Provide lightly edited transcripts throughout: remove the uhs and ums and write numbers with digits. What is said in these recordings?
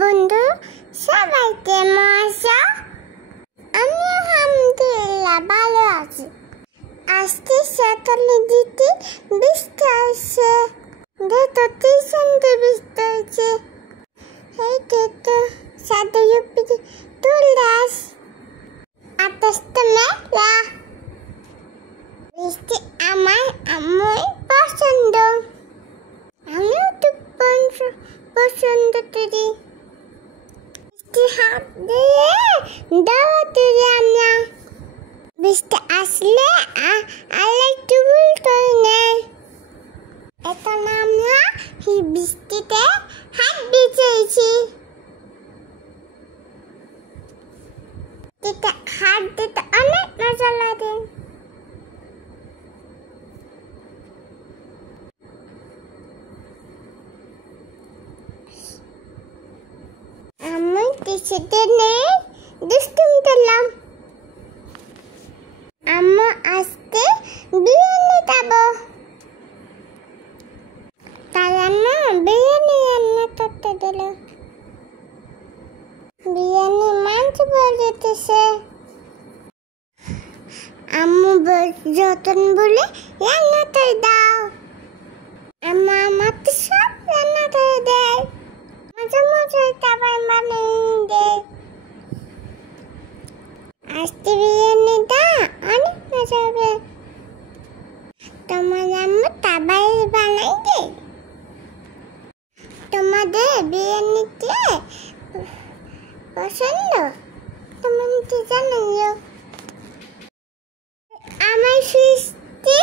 বন্ধু, সবাই কেমন আছো? আমি আলহামদুলিল্লাহ ভালো আছি। আজকে সকালে দিতে বৃষ্টি হয়েছে, দেখো টিউশনতে বৃষ্টি হয়েছে। এই দেখো সাদা উপরে তুলাস, আকাশটা মেঘলা। বৃষ্টি আমার পছন্দ, আমিও তো পছন্দ করি। বৃষ্টি হাত দিয়ে দাওয়া করি আমরা। বৃষ্টি আসলে আল্লাহ কবুল করে নেয়। এখন আমরা এই বৃষ্টিতে হাত ভিজেছি। হাত দিতে অনেক মজা লাগে। আমি টিচারদের নিয়ে দুষ্টুমি করলাম। আম্মু আজকে বিরিয়ানি খাবো, তাই আম্মু বিরিয়ানি রান্না করতে দিল। বিরিয়ানি মাংস বলতেছে, আম্মু যতন বলে রান্না করে দাও। আম্মু আমার তো সব রান্না করে দেয়, মজা মজা খাবার বানিয়ে দেয়। আজকে বিরিয়ানিটা অনেক মজা হবে। তোমার আম্মু খাবার বানাই দেয়। তোমাদের বিরিয়ানিতে পছন্দ? তুমি কি জানিও? আমার সুইচটি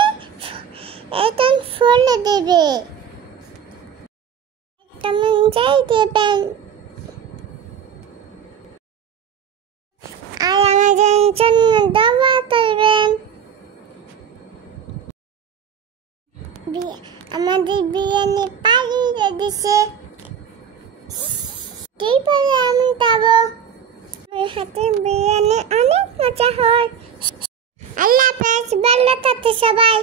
এখন ফলে দেবে, তুমি যাই দেবেন। আর আমাদের জন্য দোয়া করবেন। আমাদের বিরিয়ানি পালিয়ে দিছে, কি বলে আমি খাবো। আমার হাতের বিরিয়ানি অনেক মজা হয়। আল্লাহ হাফেজ, ভালো থাকতে সবাই।